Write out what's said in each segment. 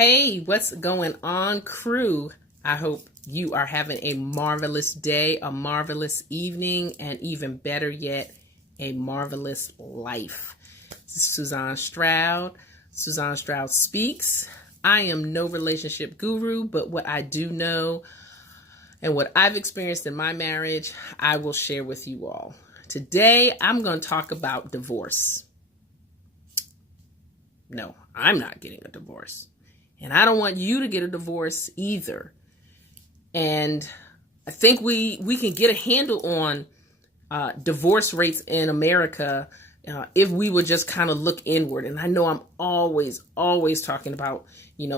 Hey, what's going on, crew? I hope you are having a marvelous day, a marvelous evening, and even better yet, a marvelous life. This is Suzanne Stroud. Suzanne Stroud Speaks. I am no relationship guru, but what I do know and what I've experienced in my marriage, I will share with you all. Today, I'm going to talk about divorce. No, I'm not getting a divorce. And I don't want you to get a divorce either. And I think we can get a handle on divorce rates in America if we would just kind of look inward. And I know I'm always talking about,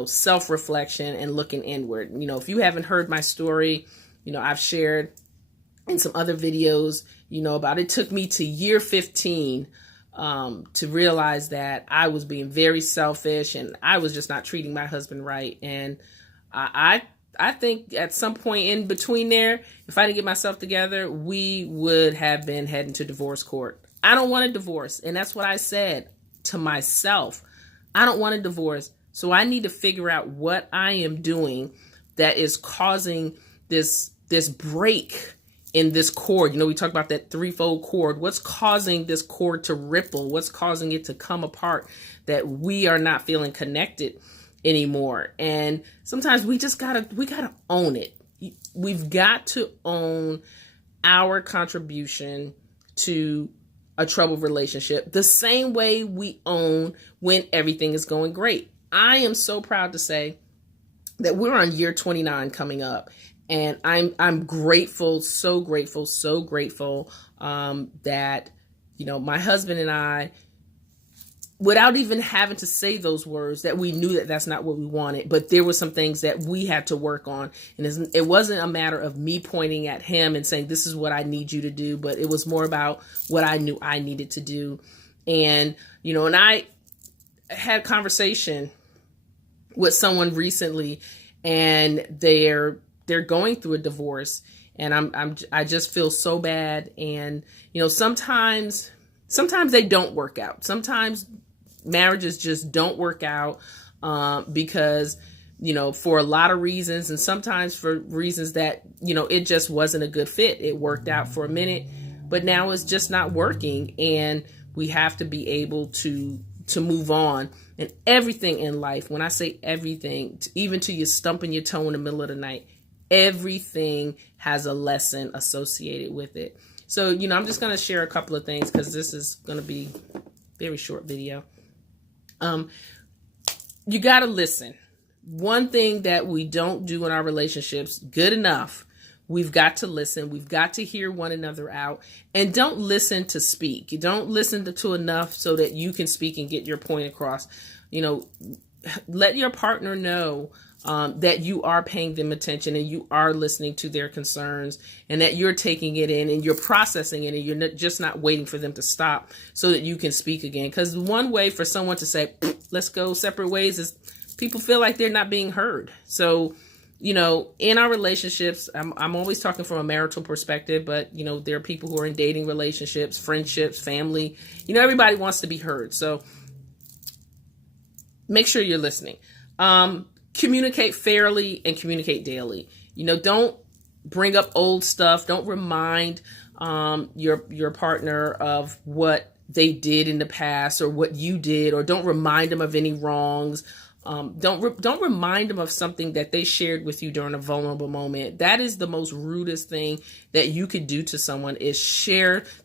self-reflection and looking inward. If you haven't heard my story, I've shared in some other videos, about it took me to year 15 to realize that I was being very selfish and I was just not treating my husband right. And I think at some point in between there, if I didn't get myself together, we would have been heading to divorce court. I don't want a divorce. And that's what I said to myself. I don't want a divorce. So I need to figure out what I am doing that is causing this break in this cord. We talk about that threefold cord. What's causing this cord to ripple? What's causing it to come apart, that we are not feeling connected anymore? And sometimes we gotta own it. We've got to own our contribution to a troubled relationship the same way we own when everything is going great. I am so proud to say that we're on year 29 coming up. And I'm grateful, so grateful that, my husband and I, without even having to say those words, that we knew that that's not what we wanted. But there were some things that we had to work on. And it wasn't a matter of me pointing at him and saying, this is what I need you to do. But it was more about what I knew I needed to do. And, and I had a conversation with someone recently, and they're going through a divorce, and I just feel so bad. And, sometimes they don't work out. Sometimes marriages just don't work out, because, for a lot of reasons, and sometimes for reasons that, it just wasn't a good fit. It worked out for a minute, but now it's just not working. And we have to be able to move on. And everything in life, when I say everything, even to you stumping your toe in the middle of the night, everything has a lesson associated with it. So, I'm just going to share a couple of things because this is going to be a very short video. You got to listen. One thing that we don't do in our relationships good enough, we've got to listen. We've got to hear one another out, and don't listen to speak. You don't listen to enough so that you can speak and get your point across. Let your partner know that you are paying them attention and you are listening to their concerns, and that you're taking it in and you're processing it, and you're just not waiting for them to stop so that you can speak again. Because one way for someone to say, let's go separate ways, is people feel like they're not being heard. So, in our relationships, I'm always talking from a marital perspective, but, there are people who are in dating relationships, friendships, family, everybody wants to be heard. So make sure you're listening. Communicate fairly and communicate daily. Don't bring up old stuff. Don't remind your partner of what they did in the past or what you did, or don't remind them of any wrongs. Don't remind them of something that they shared with you during a vulnerable moment. That is the most rudest thing that you could do to someone, is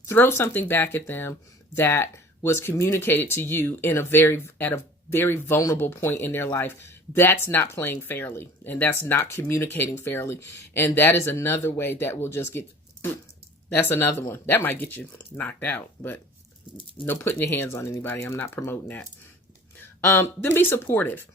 throw something back at them that was communicated to you at a very vulnerable point in their life. That's not playing fairly, and that's not communicating fairly. And that is another way that will just that's another one that might get you knocked out, but no putting your hands on anybody. I'm not promoting that. Then be supportive.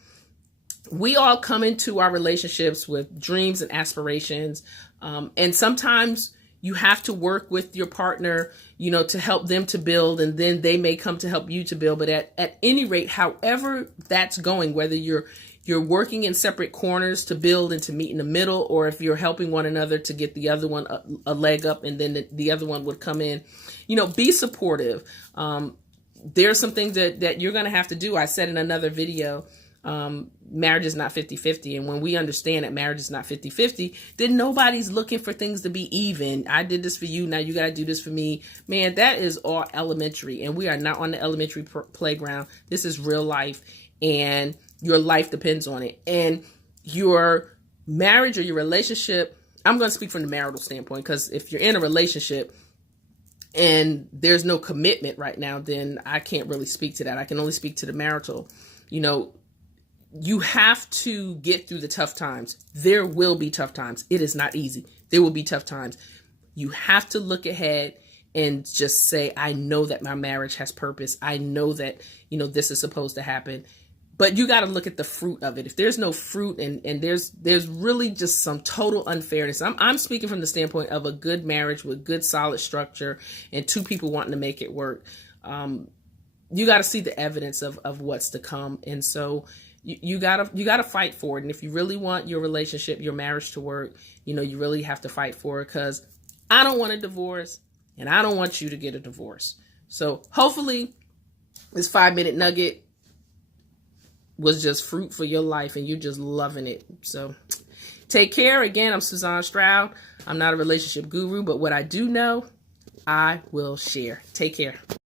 We all come into our relationships with dreams and aspirations. And sometimes you have to work with your partner, to help them to build, and then they may come to help you to build. But at any rate, however that's going, whether you're working in separate corners to build and to meet in the middle, or if you're helping one another to get the other one a leg up, and then the other one would come in, be supportive. There are some things that you're going to have to do. I said in another video, Marriage is not 50-50. And when we understand that marriage is not 50-50, then nobody's looking for things to be even. I did this for you, now you got to do this for me. Man, that is all elementary. And we are not on the elementary playground. This is real life. And your life depends on it. And your marriage or your relationship, I'm going to speak from the marital standpoint, because if you're in a relationship and there's no commitment right now, then I can't really speak to that. I can only speak to the marital. You know, you have to get through the tough times. There will be tough times. It is not easy. There will be tough times. You have to look ahead and just say, I know that my marriage has purpose. I know that, you know, this is supposed to happen. But you got to look at the fruit of it. If there's no fruit and there's really just some total unfairness. I'm speaking from the standpoint of a good marriage with good solid structure and two people wanting to make it work. You got to see the evidence of what's to come. And so you gotta fight for it. And if you really want your relationship, your marriage to work, you know, you really have to fight for it, because I don't want a divorce and I don't want you to get a divorce. So hopefully this 5-minute nugget was just fruit for your life and you're just loving it. So take care. Again, I'm Suzanne Stroud. I'm not a relationship guru, but what I do know, I will share. Take care.